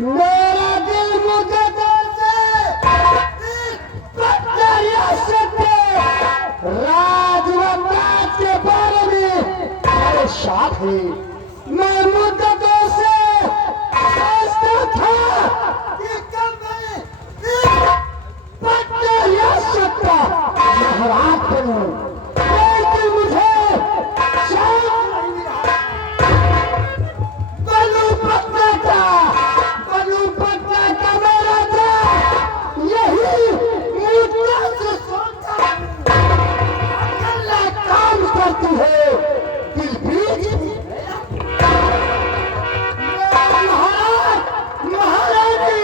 मेरा दिल मुझे राजवंश के बारे में परेशान है। मैं मुद्दतों से सोचता था कि कब मैं रियासत का महाराज बनूं, लेकिन मुझे शायद नहीं मिला। बलू पटना का मेरा था यही मुद्दा से सोचा काम करती है दिल बीच महारानी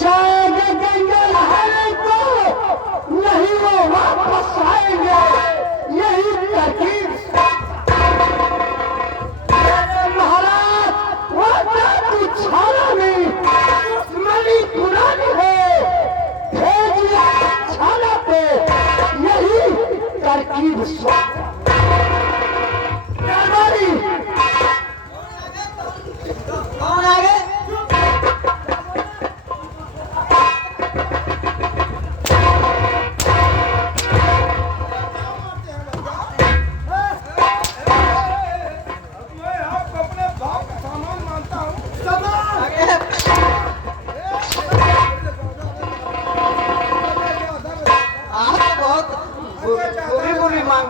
जाएंगे गंगा नहाने को नहीं वो वापस आएंगे यही तरकीब महाराज वो जादू छाना में दुश्मनी पुरानी है भेजिए छाना पे यही तरकीब कौन आगे?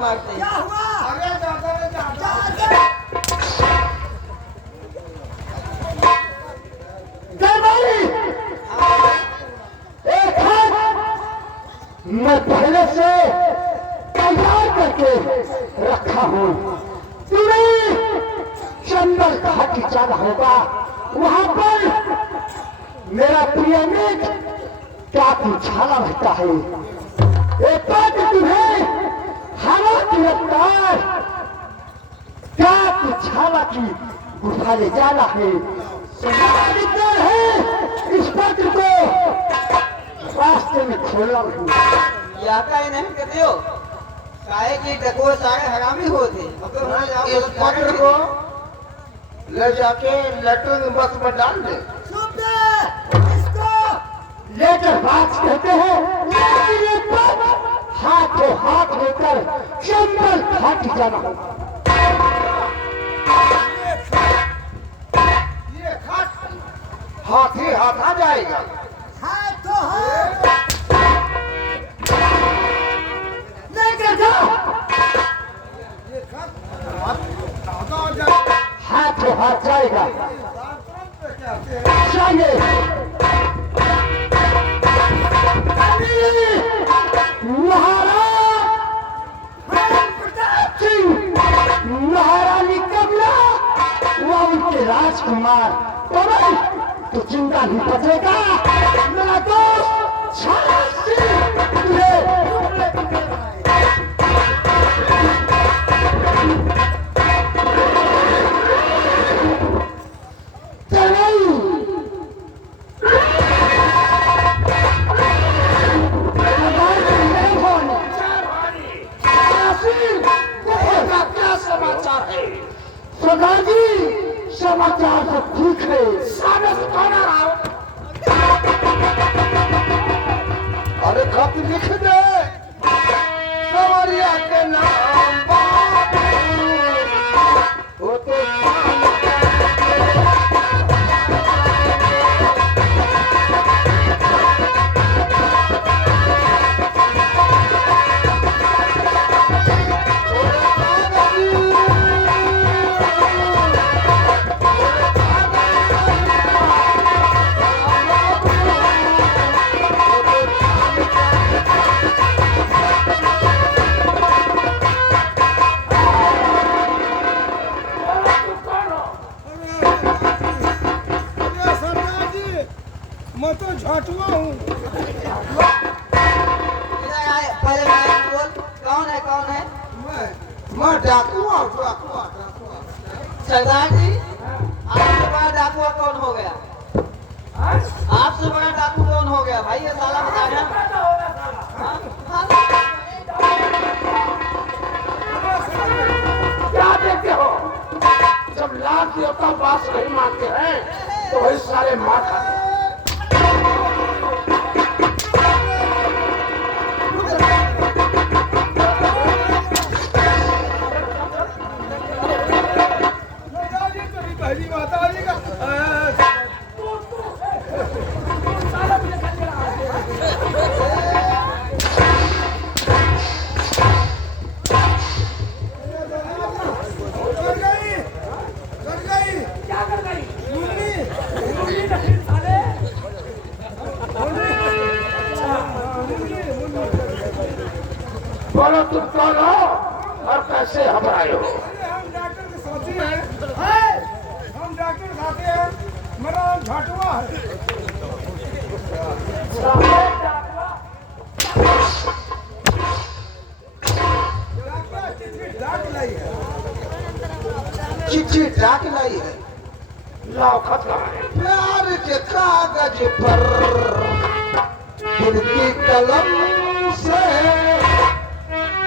मारते क्या हुआ? मैं पहले से तैयार करके रखा हूँ। तुम्हें चंबल घाटी जाना होगा। वहाँ पर मेरा प्रिय मित्र डाकू छाला रहता है। एक बात तुम्हें हवा की रफ्तार डाकू छाला की गुफा ले जाना है। इस पत्र को रास्ते में खोला या का नहीं कहते हो काहे की डको सारे हरामी होते। इस पत्र को ले जाके लेटर बॉक्स में डाल दे। इसको लेटर बॉक्स कहते हैं, लेकिन ये बात हाथों हाथ लेकर चंबल घाटी जाना होगा। ये हाथ ही हाथ आ जाएगा। हाथों हाथ लेकर जाओ। हाथों हाथ जाएगा। चाहिए महारानी कमला वह उनके राजकुमार तो चिंता नहीं बचेगा। मेरा दोस्त समाचार तो ठीक है। अरे खत लिख दे सवरिया के नाम वो तो मैं तो झाटुआ हूँ। पहले बोल कौन है? मैं डाकुआ। सरदार जी आपसे बड़ा डाकुआ कौन हो गया? आपसे बड़ा डाकू कौन हो गया भाई? ये साला बताया। क्या देखते हो? जब लाख देवता बात नहीं मानते हैं तो वही सारे मार खाते। जी तेरी पहली माता जी का कर गई क्या कर गई? मुन्नी मुन्नी नहीं साले। बोलो तुम कौन हो और कैसे हम आए हो? अरे हम डॉक्टर के साथी हैं। हम डॉक्टर साथी हैं। मेरा नाम झाटुआ है। डॉक्टर चिट्ठी डाक लाई है। चिट्ठी डाक लाई है। लाओ खत कहाँ है? प्यार के कागज पर जिनकी कलम से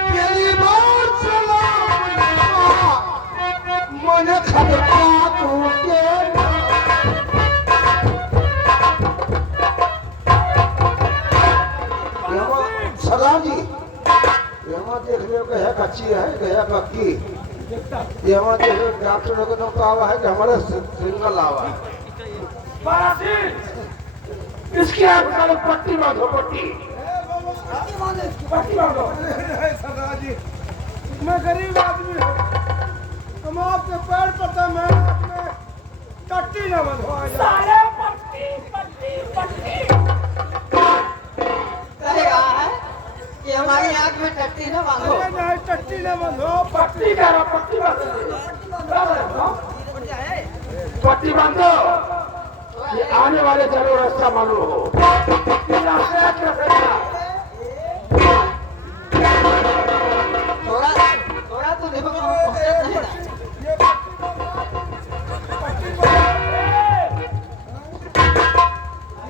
पहली बार सलाम लिखा, मन खत डाकू के सरदार जी यहाँ देख लो कि है कच्ची है कि है पक्की। यहाँ देख लो डॉक्टर लोगों ने कहा है कि हमारे सिंगल आवा है। इसके आप कल पट्टी बांधो पट्टी पट्टी बांधो। नहीं सरदार जी, मैं गरीब आदमी हूँ। तुम आपके पैर पड़ता मैं अपने टट्टी न बंधवा जाए। साले पट्टी पट्टी पट्टी। कहेगा है कि हमारी आंख में टट्टी न बांधो। अरे नहीं टट्टी न बंधो। पट्टी कह रहा पट्टी बांधो। पट्टी बांधो। ये आने वाले चलो रास्ता मालूम हो। ये रास्ता कैसे था? थोड़ा थोड़ा तो देखो नहीं ना। ये पट्टी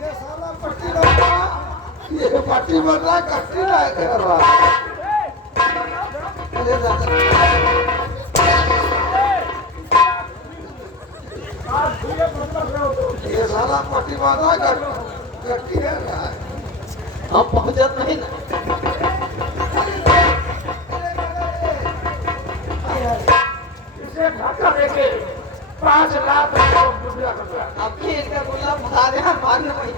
ये साला पट्टी ये पट्टी बन रहा कट्टी नहीं कर रहा। अरे दादा। ये साला पट्टी बांधा कट्टी कर रहा है। हम पहुंचत नहीं ना। इसे धक्का देके 5 लाख रुपया कर दिया। अब भी इसका गुल्ला फंसा देना मारना नहीं।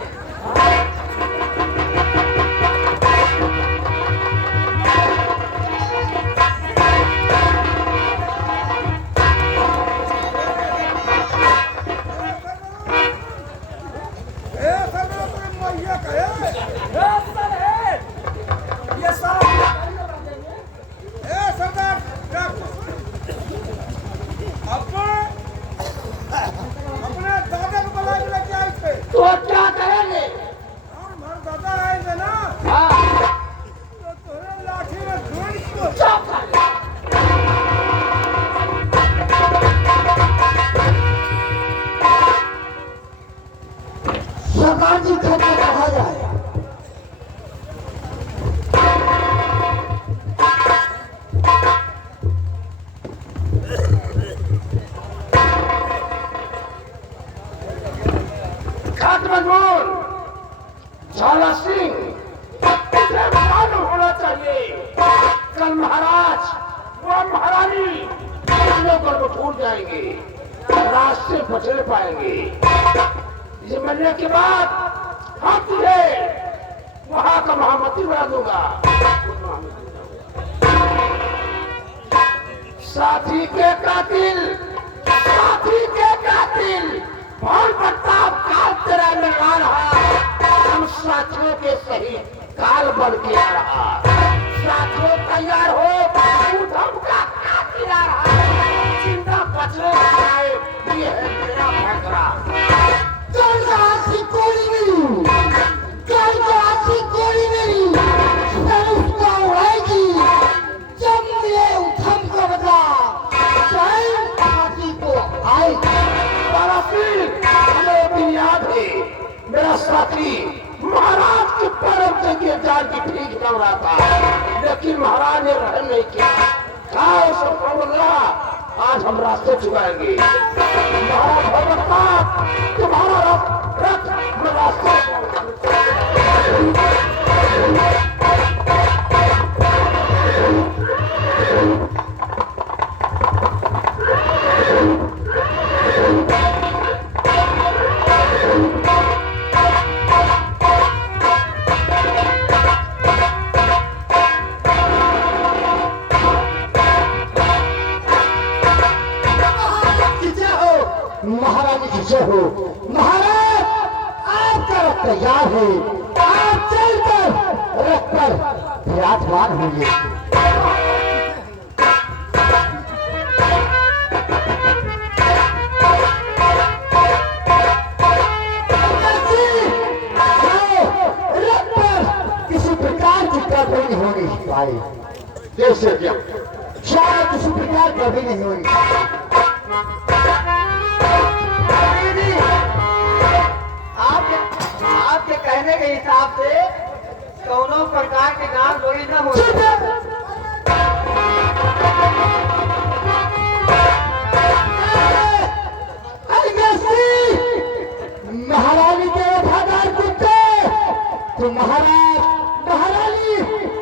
ए सरदार तुम मैया कहे ए साले। ये साला ए सरदार डॉक्टर अपने दादा को बुला के लेके आए थे। तो क्या करेंगे? और हमारे दादा आए थे ना, हाँ तो तुम्हें लाठी में ढूंढ को चुप कर। सरदार जी घर में कहा जाए। खाट मजबूर झाला सिंह इसे मालूम होना चाहिए कल महाराज व महारानी लोगों पर टूट जाएंगे, रास्ते बचने पाएंगे। ये मिलने के बाद हम तुझे वहां का महामंत्री बना दूंगा। साथी के कातिल बहुत प्रताप काल तेरा में आ रहा, हम साथियों के सही काल बन के आ रहा। साथियों तैयार हो, उधम का कातिल आ रहा है, जिंदा बचने पाए ये है मेरा फैसला। गोली मेरी सर उसका उड़ाएगी जब मिले उधम का बदला को आएगी। हमें भी याद है मेरा साथी महाराज के परम जगह जान की ठीक चल रहा था, लेकिन महाराज ने रहम नहीं किया। आज हम रास्ते चुकाएंगे। महाराज भगवत तुम्हारा महारानी की जय हो। महाराज आपका रथ तैयार है, आप चलकर रथ पर विराजमान होंगे। रथ पर किसी प्रकार की गड़बड़ी नहीं होनी चाहिए। जैसे क्या शायद किसी प्रकार गड़बड़ी नहीं होगी। आपके कहने के हिसाब से दोनों प्रकार के गांव गोली न हो। महारानी के वफादार कुत्ते तो महाराज महारानी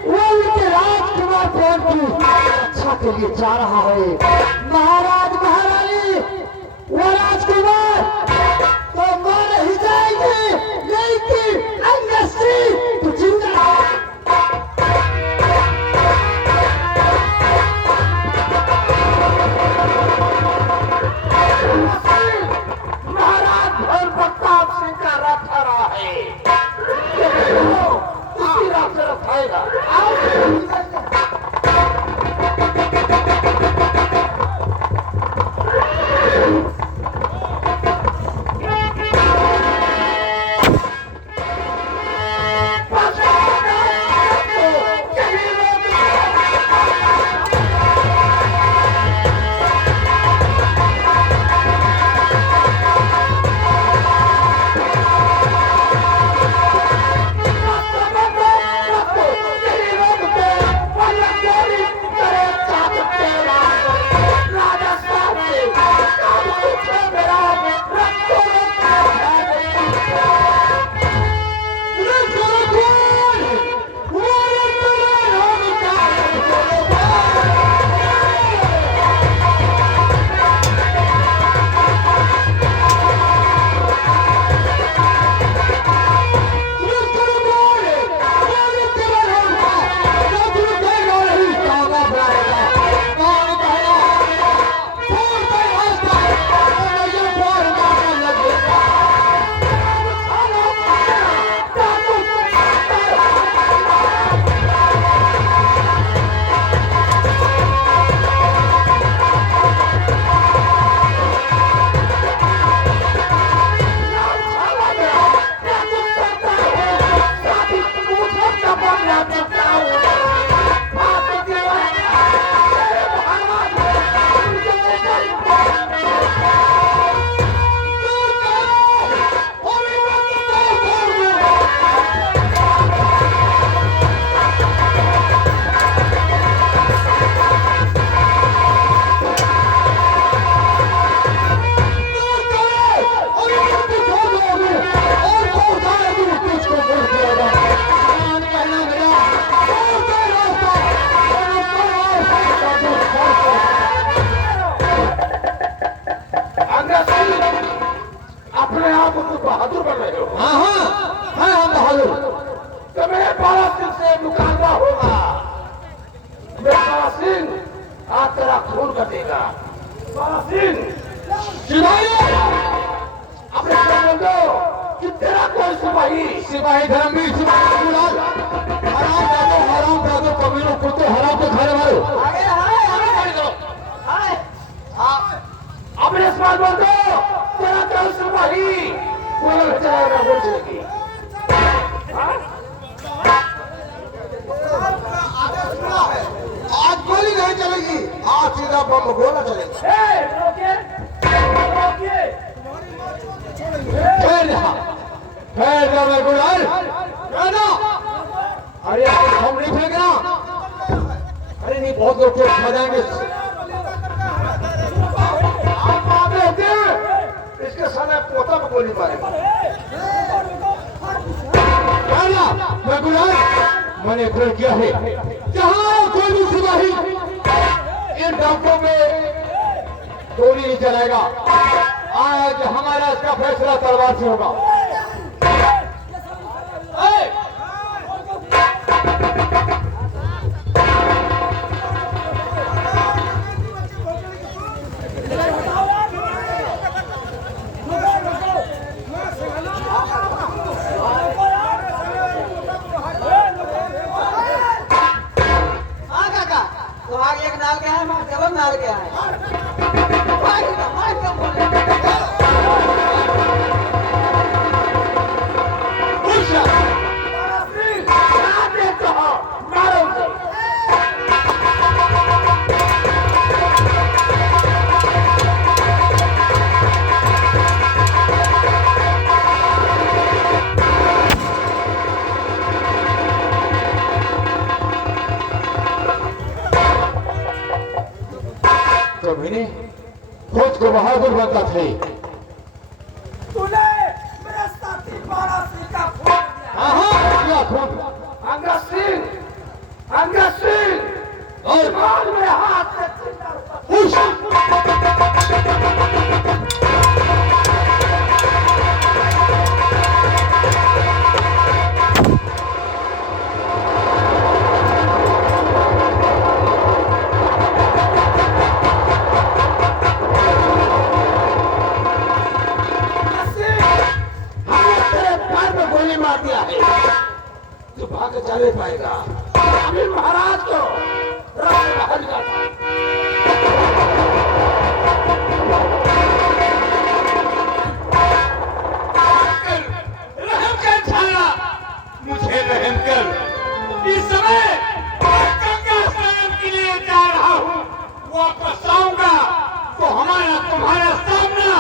वो उनके राजकुमार प्रेम की रक्षा के लिए जा रहा है। महाराज महारानी वो राजकुमार तो मर ही जाएंगे, लेकिन अंगश्री तो जिंदा है। महाराज और प्रताप सिंह का रथ आ रहा है, इसी रात से रथ आएगा। अपने आप को बहादुर बन रहे हो। हाँ हम बहादुर। तो मेरे बाला सिंह से मुकाबला होगा। मेरा बाला सिंह आज तेरा खून कटेगा। बाला सिंह अपने बंदो कि तेरा कोई सिपाही धर्मवीर सिपाही हराम दादो कमीनों कुत्ते हराम को खाने वाले अपने समाज बंदो तेरा कोई सिपाही कोई चलाएगा बोल चलेगी। आज गोली नहीं चलेगी, आज सीधा बम गोला चलेगा। अरे हम नहीं फेंकना। अरे नहीं, बहुत लोग तो मजाएंगे। इसके सामने पोता में गोली मारेगा। मैंने प्रेम किया है, जहां कोई भी सिपाही इन डाकों में गोली नहीं चलाएगा। आज हमारा इसका फैसला तलवार से होगा। बहादुर बनता थे। तूने मेरे साथी वाराणसी का खून किया। हाँ क्या खून। अंगद सिंह, अंगद सिंह, और मार मेरे हाथ से छीना हुआ। उस हमने तेरे पैर में गोली मार दिया है, तू भाग के चले पाएगा। अभी महाराज को राज महल का था। रहम कर छाया, मुझे रहम कर। इस समय मैं गंगा स्नान के लिए जा रहा हूँ, वापस आऊंगा तो हमारा तुम्हारा सामना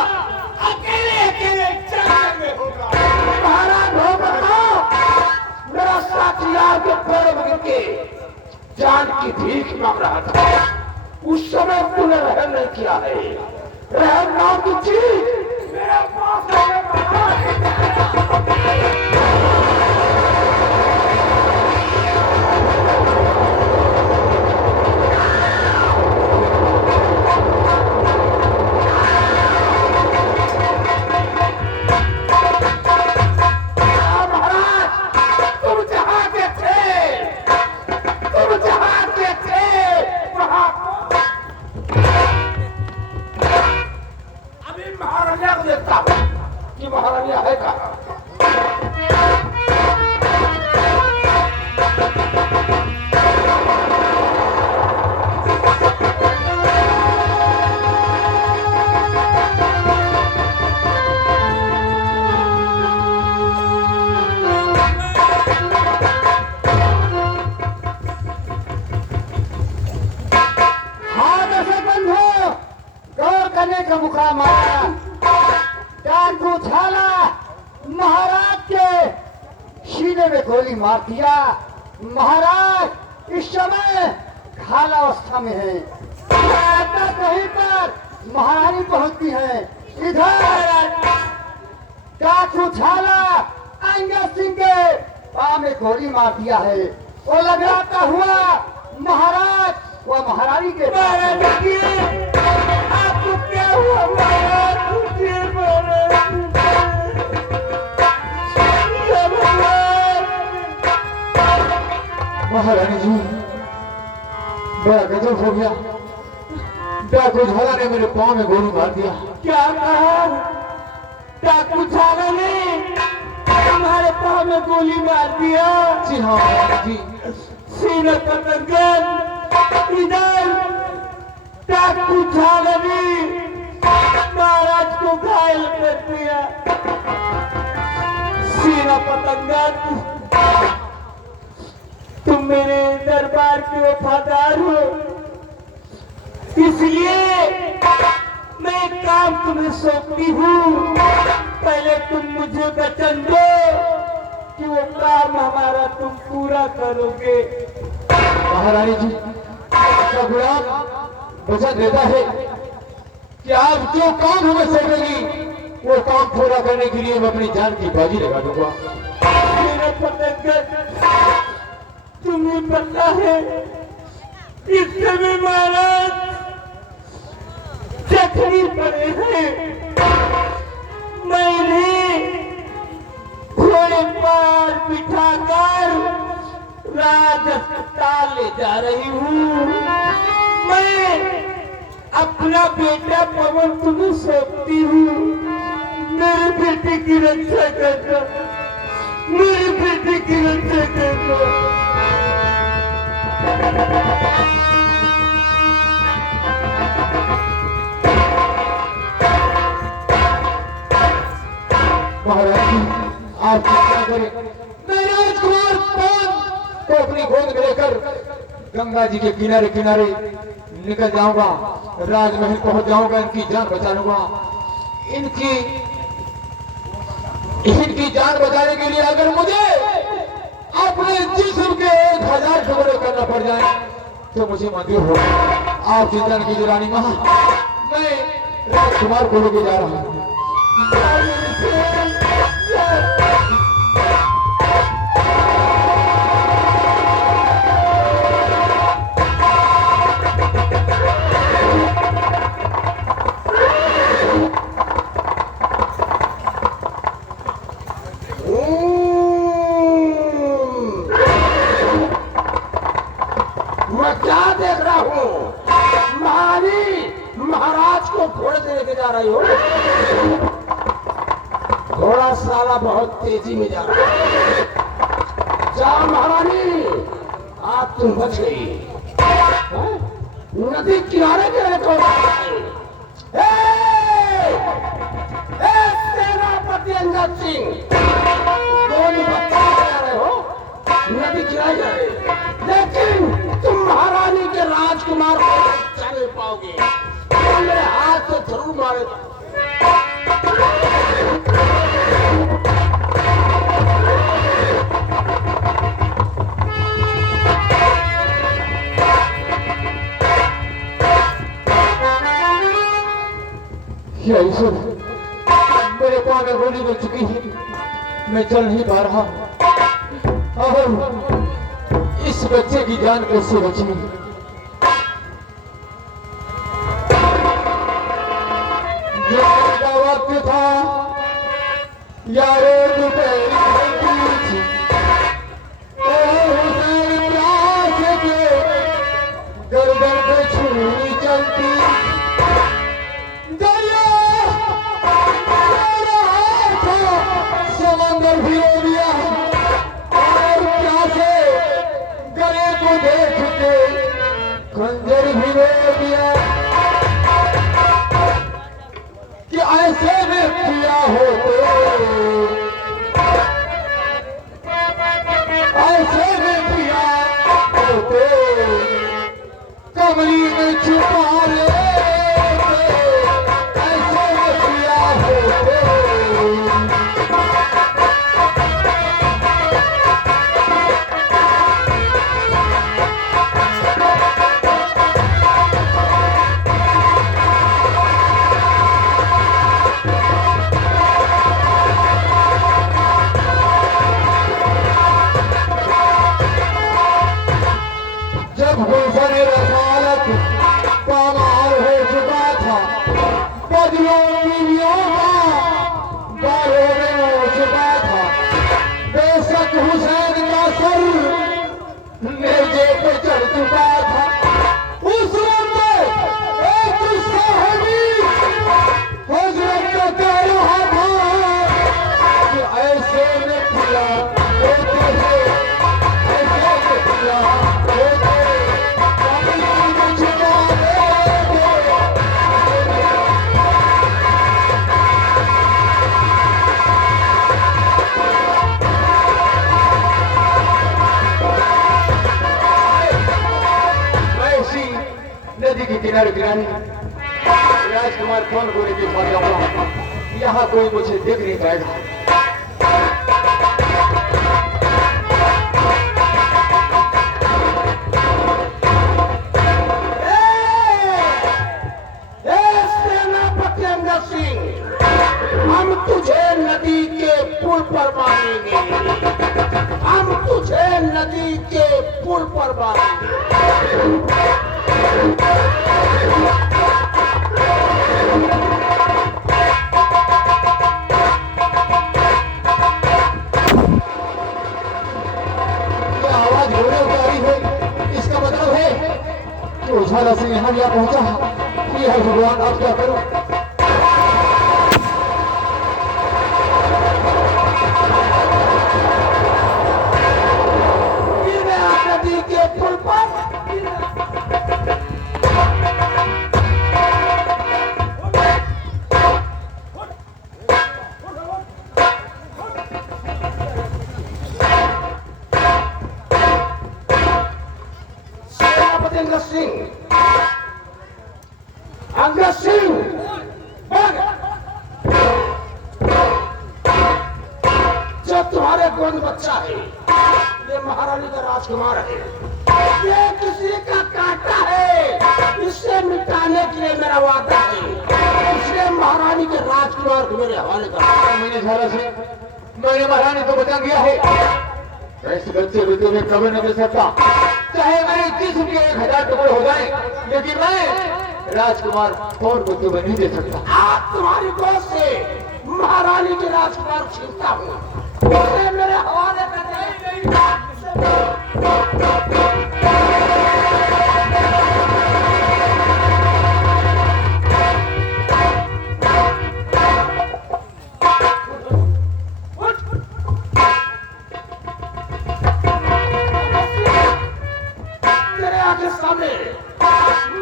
अकेले अकेले जंगल में होगा। महाराज हो बताओ, मेरा साथी आगे पैर में गिर के जान की भीख मांग रहा था, उस समय तूने रहम नहीं किया है। रहम नाम की चीज मेरे पास है महाराज। अभी महाराजा को देखता हूँ कि महाराजा है कहाँ। हाँ दर्शक बंधु, गौर करने का मुकाम आया। डाकू छाला महाराज के सीने में गोली मार दिया। महाराज इस समय घालावस्था में है। कहीं पर महारानी पहुंचती है। इधर डाकू छाला अंगद सिंह के पाँव में गोली मार दिया है। वो लगाता हुआ महाराज वो महारानी के आपको क्या हुआ महाराज? महारानी जी बड़ा गजब हो गया। डाकू झाला ने मेरे पाँव में गोली मार दिया। क्या कहा? डाकू झाला ने तुम्हारे पाँव में गोली मार दिया? जी हाँ महारानी जी। सीने पर लगन इधर डाकू झाला ने महाराज को घायल कर दिया। सीना पतंगन, तुम मेरे दरबार के वफादार हो, इसलिए मैं एक काम तुम्हें सौंपती हूँ। पहले तुम मुझे वचन दो कि वो काम हमारा तुम पूरा करोगे। महारानी जी आपका गुलाम वचन देता है कि आप जो काम हमें सौंपेगी वो काम पूरा करने के लिए मैं अपनी जान की बाजी लगा दूंगा। मेरे पतंगन, तुम्हें पता है इस समय महाराज जख्मी पड़े हैं। मैंने घोड़े पर बिठाकर राज अस्पताल ले जा रही हूँ। मैं अपना बेटा पवन तुम्हें सौंपती हूँ। मेरे बेटे की रक्षा करना, मेरे बेटे की रक्षा करना। महाराज जी आप चिंता करें, मैं राजकुमार पवन को अपनी गोद में लेकर गंगा जी के किनारे किनारे निकल जाऊंगा, राजमहल पहुंच जाऊंगा, इनकी जान बचा लूंगा। इनकी जान बचाने के लिए अगर मुझे अपने जिस्म के 1000 टुकड़े करना पड़ जाए तो मुझे मंजूर होगा। आप चिंता न कीजिए रानी मां, मैं राजकुमार को लेके जा रहा हूँ। मैं क्या देख रहा हूँ? महारानी महाराज को घोड़े से लेके जा रही हो। घोड़ा साला बहुत तेजी में जा रहा है। जा महारानी, आज तुम बच गई। हैं? नदी किनारे के रखो। सेनापति अंगद सिंह, दोनों बच्चे जा रहे हो, नदी किनारे जा रहे, लेकिन तुम महारानी के राजकुमार को बचा नहीं पाओगे। तुम मेरे हाथ से जरूर मारे। या ईश्वर, मेरे पाँव में गोली लग चुकी है, मैं चल नहीं पा रहा। और इस बच्चे की जान कैसे बची? ये वक्त था यारो दोपहर की, हुसैन प्यास के गर्दन पे छुरी चलती। समंदर भी रो दिया और प्यासे गले को देख के खंजर भी रो दिया कि ऐसे में पिया होते, ऐसे में पिया होते, कमली में छुपा लेते, ऐसे में पिया होते। जब हुसन रसालत पामार हो चुका था, बदलों बीवियों का बालों में हो चुका था, बेशक हुसैन का सर नेजे पे चढ़ चुका था। उस वक्त एक साहबी हजरत को कह रहा था कि ऐसे में पिया होते हैं, ऐसे में पिया होते। नदी के किनारे किनारे राजकुमार कौन गोरे के पास जाऊंगा, यहाँ कोई मुझे देख नहीं पाएगा। सेनापति अंगद सिंह, हम तुझे नदी के पुल पर मारेंगे, हम तुझे नदी के पुल पर मारेंगे। आवाज घोड़े को आ रही है, इसका मतलब है कि उछाला से यहाँ या पहुंचा। ये है भगवान, आप क्या करो। नदी के पुल पर सेनापति अंगद सिंह, अंगद सिंह जो तुम्हारे गोद बच्चा है, ये महारानी का राजकुमार है। ये किसी का काटा है, इससे मिटाने के लिए मेरा वादा है, इसलिए महारानी के राजकुमार को मेरे हवाले कर। मैंने झाला से मैंने महारानी को बता दिया है, इस बच्चे को तुम्हें कभी नहीं दे सकता, चाहे मेरे 30 रुपये 1000 टुकड़े हो जाए, लेकिन मैं राजकुमार और को तुम्हें नहीं दे सकता। आप तुम्हारी गोद से महारानी के राजकुमार को छीनता हूँ, इसे मेरे हवाले कर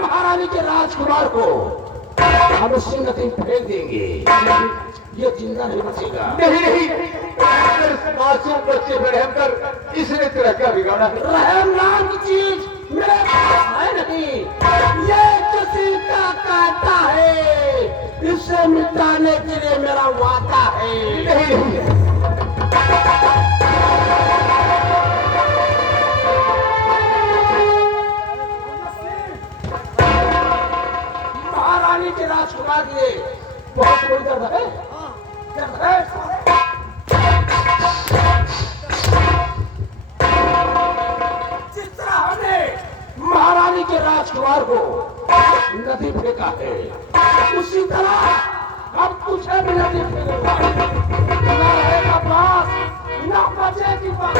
महारानी के राजकुमार को हम सिंह फेंक देंगे, ये जिंदा नहीं बचेगा। नहीं मासूम बच्चे पर रहम कर, इसने तेरा क्या बिगाड़ा? रहम नाम की चीज मेरे पास है नहीं, ये किसी का काटा है, इसे मिटाने के लिए मेरा वादा है। नहीं महारानी के राजकुमार के लिए बहुत बड़ी दर्द है, दर्द है। जिस तरह हमने महारानी के राजकुमार को नदी फेंका है, उसी तरह हम तुझे भी नदी फेंकेगा, न रहेगा बात, न बचेगी बात।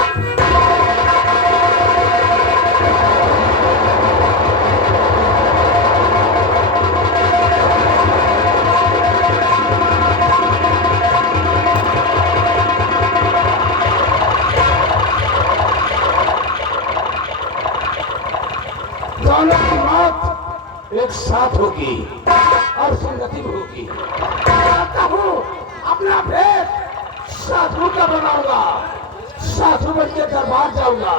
दोनों की मौत एक साथ होगी और संगति होगी। चाहता हूँ अपना भेद साधु का बनाऊंगा, साधु बन के दरबार जाऊंगा,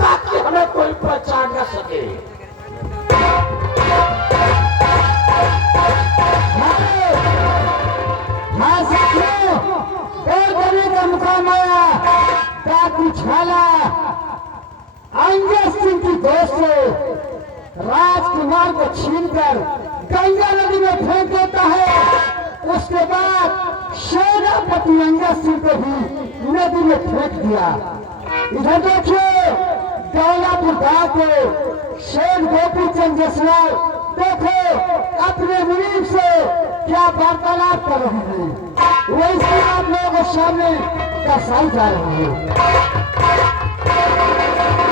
ताकि हमें कोई पहचान न सके। हाँ साथियों, और बने का मुकाम आया, डाकू छाला अंजय सिंह की दोस्त से राजकुमार को छीनकर गंगा नदी में फेंक देता है। उसके बाद सेनापति अंजय सिंह को भी नदी में फेंक दिया। इधर देखिए दौलापुर गांव को शेर गोपी चंद जसवाल देखो अपने मुनीम से क्या वार्तालाप कर रहे हैं, वही आप लोगों के सामने दर्शाई जा रही है।